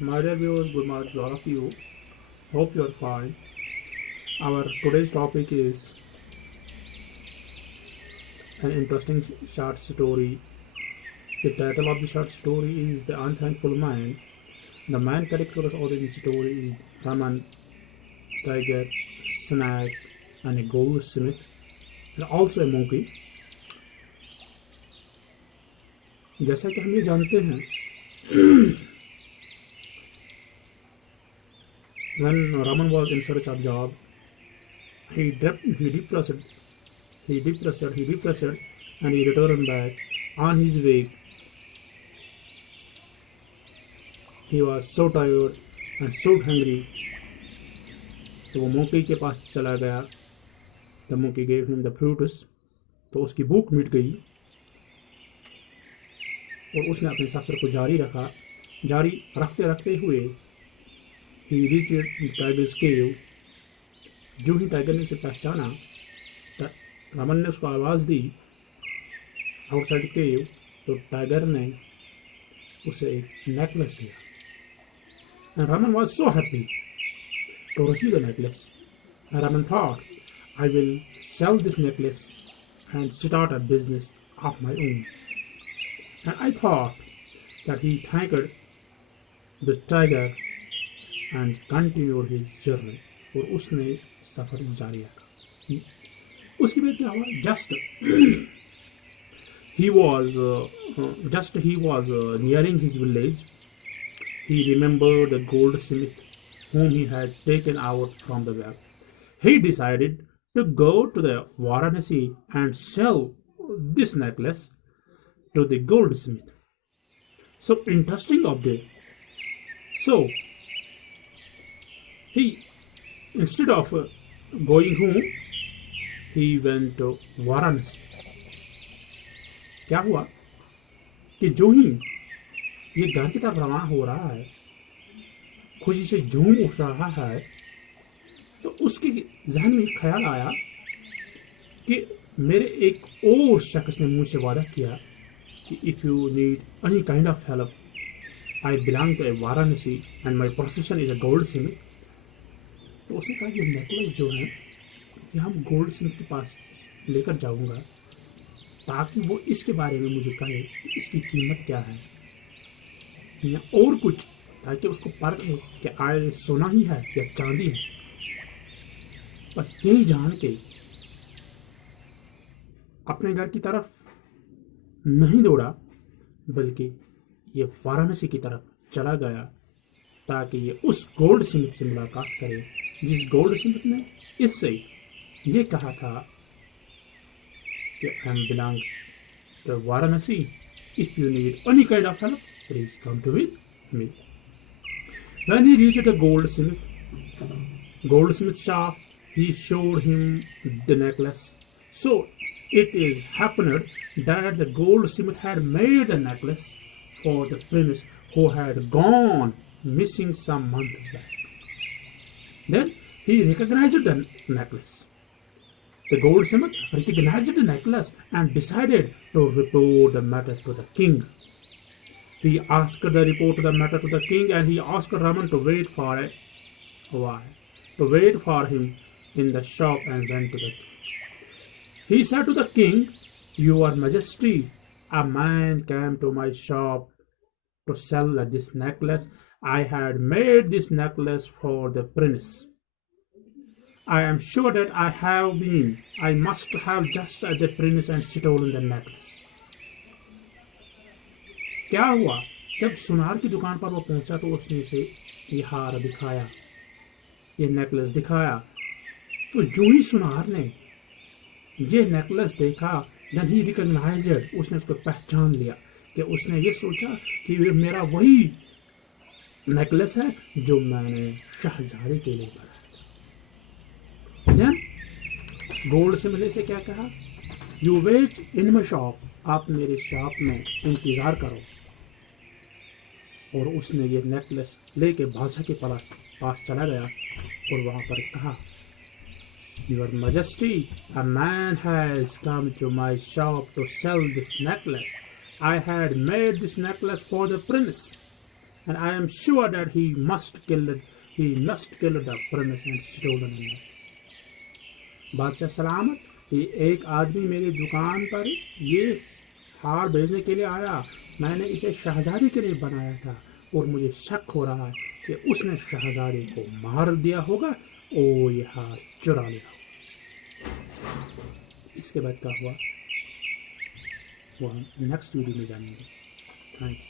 My dear viewers, good morning to all of you. Hope you are fine. Our today's topic is an interesting short story. The title of the short story is The Unthankful Man. The main characters of the story is Raman, tiger, snake, and a goldsmith, and also a monkey. जैसा कि हम ये जानते हैं, when Raman was in search of job, he depressed, and he returned back. On his way, he was so tired and so hungry. तो वो monkey के पास चला गया. The monkey gave him the fruits. तो उसकी भूख मिट गई और उसने अपने सफ़र को जारी रखते हुए he reached tiger's cave. जो ही टाइगर ने उसे पहचाना, रमन ने उसको आवाज़ दी आउटसाइड केव. तो टाइगर ने उसे एक नेकलेस दिया. And Raman was so happy to receive the necklace. And Raman thought, I will sell this necklace and start a business of my own. And I thought that he thanked the tiger and continued his journey. और उसने सफर जारी रखा. उसके बाद क्या हुआ? He was nearing his village. He remembered the goldsmith whom he had taken out from the well. He decided to go to the Varanasi and sell this necklace to the goldsmith. So interesting object. So he, instead of going home, he went to Varanasi. क्या हुआ कि जो ही ये घर की तरफ रवाना हो रहा है, खुशी से झूम उठ रहा है, तो उसके जहन में ख्याल आया कि मेरे एक और शख्स ने मुझसे वादा किया कि if you need any kind of help, I belong to a Varanasi and my profession is a goldsmith. तो उसने कहा ये नेकलेस जो है ये हम गोल्ड स्मिथ के पास लेकर जाऊंगा ताकि वो इसके बारे में मुझे कहे कि इसकी कीमत क्या है या और कुछ, ताकि उसको परखे कि आए सोना ही है या चांदी है. बस यही जान के अपने घर की तरफ नहीं दौड़ा, बल्कि ये वाराणसी की तरफ चला गया ताकि ये उस गोल्ड स्मिथ से मुलाकात करे जिस गोल्ड स्मिथ ने इससे ये कहा था कि I belong to Varanasi. If you need any kind of help, please come to with me. When he reached the goldsmith shop, he showed him the necklace. So it is happened that the goldsmith had made the necklace for the prince who had gone missing some months back. Then he recognized the necklace. The goldsmith recognized the necklace and decided to report the matter to the king. He asked the report the matter to the king, and he asked Raman to wait for a while, to wait for him in the shop, and went to the king. He said to the king, Your Majesty, a man came to my shop to sell this necklace. I had made this necklace for the prince. I am sure that I must have just at the prince and stolen the necklace. क्या हुआ? जब सुनार की दुकान पर वो पहुंचा तो उसने इसे ये हार दिखाया, ये नेकलेस दिखाया. तो जो ही सुनार ने ये नेकलेस देखा, then he recognized, उसने उसको पहचान लिया कि उसने ये सोचा कि ये मेरा वही नेकलेस है जो मैंने शहजादे के लिए बनाया. Then गोल्ड से मिलने से क्या कहा? You wait in my shop, आप मेरे शॉप में इंतज़ार करो. और उसने ये नेकलेस लेके बादशाह के पास चला गया और वहाँ पर कहा, Your Majesty, a man has come to my shop to sell this necklace. I had made this necklace for the prince. and I am sure that he must kill the prince and stolen him. बादशाह सलामत, ये एक आदमी मेरी दुकान पर ये हार भेजने के लिए आया। मैंने इसे शहजादी के लिए बनाया था और मुझे शक हो रहा है कि उसने शहजादी को मार दिया होगा और ये हार चुरा लिया होगा। इसके बाद क्या हुआ वो हम नेक्स्ट वीडियो में जानेंगे। थैंक्स।